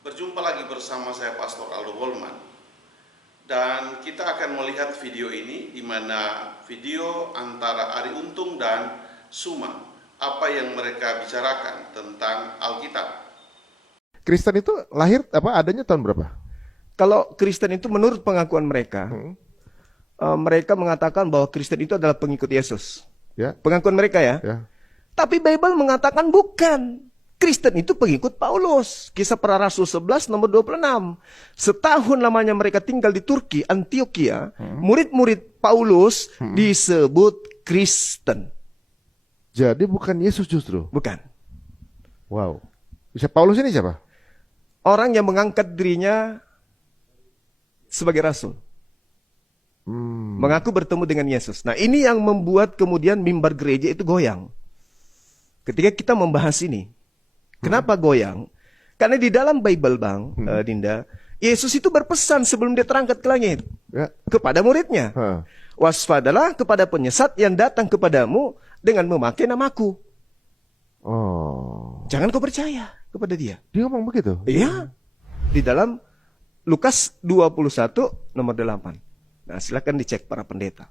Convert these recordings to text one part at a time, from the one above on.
Berjumpa lagi bersama saya Pastor Aldo Bolman. Dan kita akan melihat video ini di mana video antara Ari Untung dan Suma, apa yang mereka bicarakan tentang Alkitab. Kristen itu lahir adanya tahun berapa? Kalau Kristen itu menurut pengakuan mereka, mereka mengatakan bahwa Kristen itu adalah pengikut Yesus. Ya. Pengakuan mereka ya. Tapi Bible mengatakan bukan. Kristen itu pengikut Paulus. Kisah Para Rasul 11 nomor 26. Setahun lamanya mereka tinggal di Turki, Antioquia. Murid-murid Paulus disebut Kristen. Jadi bukan Yesus justru? Bukan. Wow. Bisa Paulus ini siapa? Orang yang mengangkat dirinya sebagai rasul. Mengaku bertemu dengan Yesus. Nah, ini yang membuat kemudian mimbar gereja itu goyang. Ketika kita membahas ini. Kenapa goyang? Karena di dalam Bible, Bang, Dinda, Yesus itu berpesan sebelum dia terangkat ke langit kepada muridnya. Waspadalah kepada penyesat yang datang kepadamu dengan memakai namaku. Oh. Jangan kau percaya kepada dia. Dia ngomong begitu? Iya. Di dalam Lukas 21 nomor 8. Nah, silakan dicek para pendeta.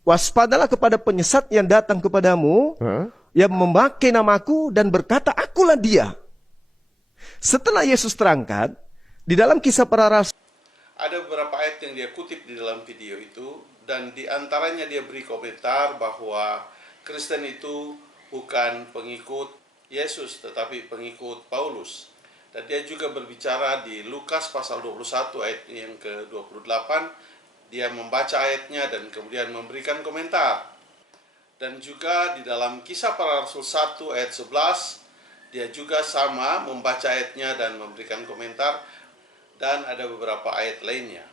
Waspadalah kepada penyesat yang datang kepadamu, yang memakai namaku dan berkata, akulah dia. Setelah Yesus terangkat, di dalam Kisah Para Rasul, ada beberapa ayat yang dia kutip di dalam video itu, dan di antaranya dia beri komentar bahwa Kristen itu bukan pengikut Yesus, tetapi pengikut Paulus. Dan dia juga berbicara di Lukas pasal 21 ayat yang ke-28, dia membaca ayatnya dan kemudian memberikan komentar. Dan juga di dalam Kisah Para Rasul 1 ayat 11, dia juga sama membaca ayatnya dan memberikan komentar. Dan ada beberapa ayat lainnya.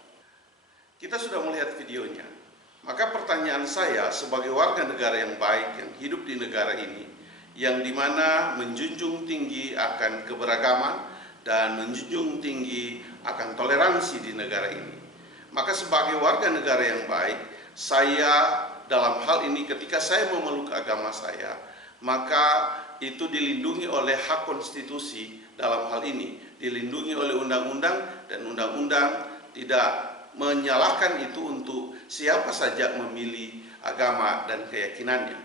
Kita sudah melihat videonya. Maka pertanyaan saya sebagai warga negara yang baik yang hidup di negara ini, yang dimana menjunjung tinggi akan keberagaman dan menjunjung tinggi akan toleransi di negara ini. Maka sebagai warga negara yang baik, saya dalam hal ini ketika saya memeluk agama saya, maka itu dilindungi oleh hak konstitusi dalam hal ini, dilindungi oleh undang-undang, dan undang-undang tidak menyalahkan itu untuk siapa saja memilih agama dan keyakinannya.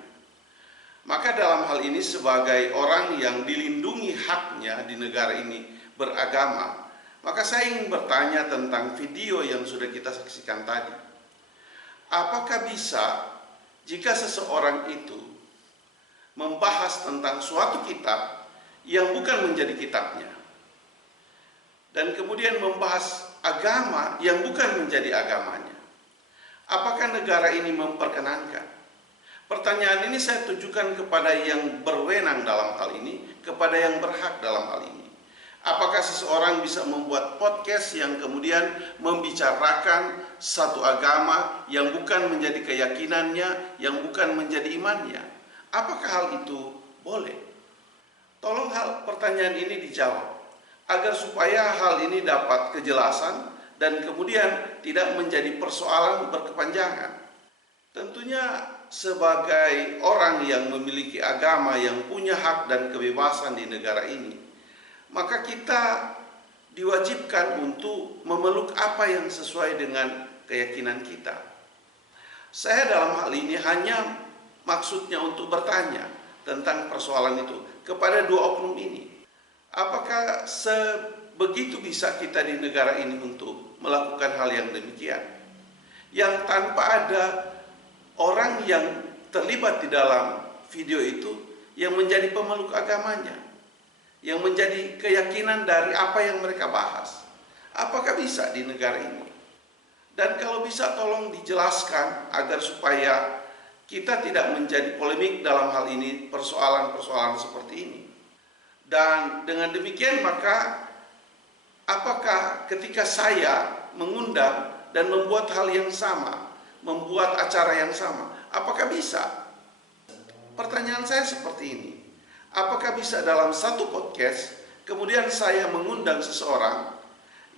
Maka dalam hal ini sebagai orang yang dilindungi haknya di negara ini beragama, maka saya ingin bertanya tentang video yang sudah kita saksikan tadi. Apakah bisa jika seseorang itu membahas tentang suatu kitab yang bukan menjadi kitabnya, dan kemudian membahas agama yang bukan menjadi agamanya, apakah negara ini memperkenankan? Pertanyaan ini saya tujukan kepada yang berwenang dalam hal ini, kepada yang berhak dalam hal ini. Apakah seseorang bisa membuat podcast yang kemudian membicarakan satu agama yang bukan menjadi keyakinannya, yang bukan menjadi imannya? Apakah hal itu boleh? Tolong pertanyaan ini dijawab, agar supaya hal ini dapat kejelasan dan kemudian tidak menjadi persoalan berkepanjangan. Tentunya sebagai orang yang memiliki agama yang punya hak dan kebebasan di negara ini, maka kita diwajibkan untuk memeluk apa yang sesuai dengan keyakinan kita. Saya dalam hal ini hanya maksudnya untuk bertanya tentang persoalan itu kepada dua oknum ini. Apakah sebegitu bisa kita di negara ini untuk melakukan hal yang demikian? Yang tanpa ada orang yang terlibat di dalam video itu yang menjadi pemeluk agamanya, yang menjadi keyakinan dari apa yang mereka bahas. Apakah bisa di negara ini? Dan kalau bisa tolong dijelaskan agar supaya kita tidak menjadi polemik dalam hal ini, persoalan-persoalan seperti ini. Dan dengan demikian maka apakah ketika saya mengundang dan membuat hal yang sama, membuat acara yang sama, apakah bisa? Pertanyaan saya seperti ini. Apakah bisa dalam satu podcast kemudian saya mengundang seseorang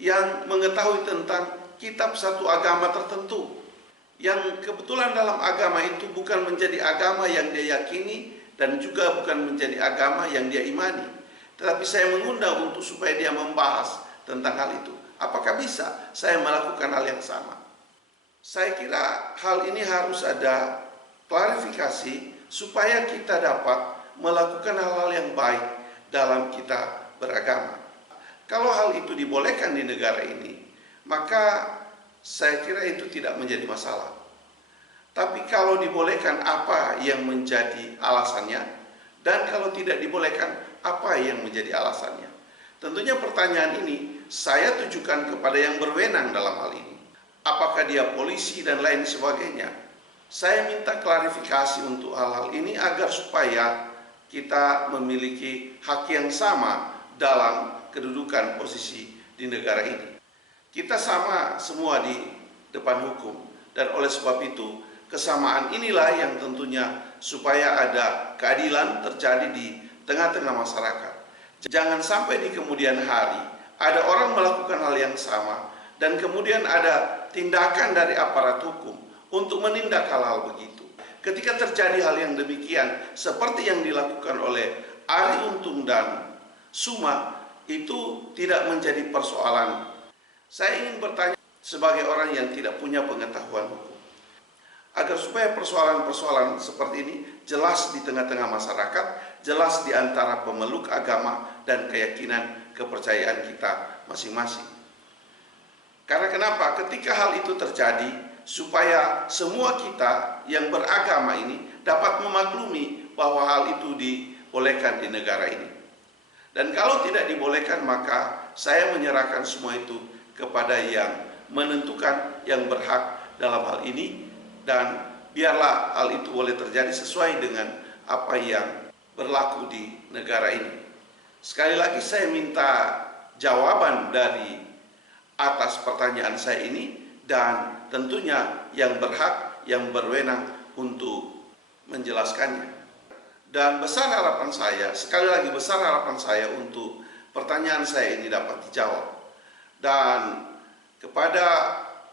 yang mengetahui tentang kitab satu agama tertentu, yang kebetulan dalam agama itu bukan menjadi agama yang dia yakini dan juga bukan menjadi agama yang dia imani. tetapi saya mengundang untuk supaya dia membahas tentang hal itu. Apakah bisa saya melakukan hal yang sama? Saya kira hal ini harus ada klarifikasi supaya kita dapat melakukan hal-hal yang baik dalam kita beragama. Kalau hal itu dibolehkan di negara ini, maka saya kira itu tidak menjadi masalah. Tapi kalau dibolehkan, apa yang menjadi alasannya? Dan kalau tidak dibolehkan, apa yang menjadi alasannya? Tentunya pertanyaan ini saya tujukan kepada yang berwenang dalam hal ini. Apakah dia polisi dan lain sebagainya? Saya minta klarifikasi untuk hal-hal ini agar supaya kita memiliki hak yang sama dalam kedudukan posisi di negara ini. Kita sama semua di depan hukum, dan oleh sebab itu kesamaan inilah yang tentunya supaya ada keadilan terjadi di tengah-tengah masyarakat. Jangan sampai di kemudian hari ada orang melakukan hal yang sama dan kemudian ada tindakan dari aparat hukum untuk menindak hal-hal begitu. Ketika terjadi hal yang demikian seperti yang dilakukan oleh Arie Untung dan Suma, itu tidak menjadi persoalan. Saya ingin bertanya sebagai orang yang tidak punya pengetahuan hukum, agar supaya persoalan-persoalan seperti ini jelas di tengah-tengah masyarakat, jelas di antara pemeluk agama dan keyakinan kepercayaan kita masing-masing. Karena kenapa? Ketika hal itu terjadi, supaya semua kita yang beragama ini dapat memaklumi bahwa hal itu dibolehkan di negara ini. Dan kalau tidak dibolehkan, maka saya menyerahkan semua itu kepada yang menentukan, yang berhak dalam hal ini, dan biarlah hal itu boleh terjadi sesuai dengan apa yang berlaku di negara ini. Sekali lagi saya minta jawaban dari atas pertanyaan saya ini, dan tentunya yang berhak, yang berwenang untuk menjelaskannya. Dan besar harapan saya, sekali lagi besar harapan saya untuk pertanyaan saya ini dapat dijawab. Dan kepada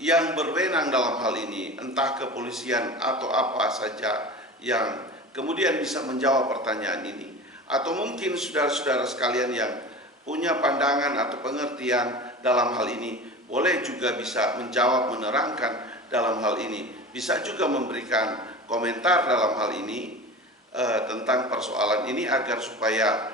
yang berwenang dalam hal ini, entah kepolisian atau apa saja yang kemudian bisa menjawab pertanyaan ini, atau mungkin saudara-saudara sekalian yang punya pandangan atau pengertian dalam hal ini, boleh juga bisa menjawab, menerangkan dalam hal ini. Bisa juga memberikan komentar dalam hal ini tentang persoalan ini, agar supaya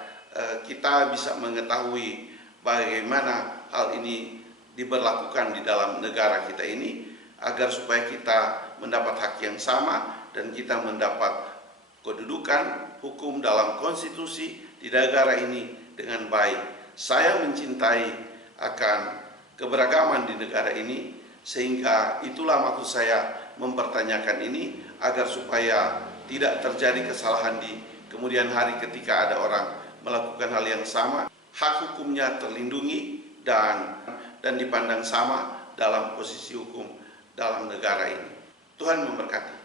kita bisa mengetahui bagaimana hal ini diberlakukan di dalam negara kita ini, agar supaya kita mendapat hak yang sama dan kita mendapat kedudukan hukum dalam konstitusi di negara ini dengan baik. Saya mencintai akan keberagaman di negara ini, sehingga itulah maksud saya mempertanyakan ini, agar supaya tidak terjadi kesalahan di kemudian hari ketika ada orang melakukan hal yang sama, hak hukumnya terlindungi dan dipandang sama dalam posisi hukum dalam negara ini. Tuhan memberkati.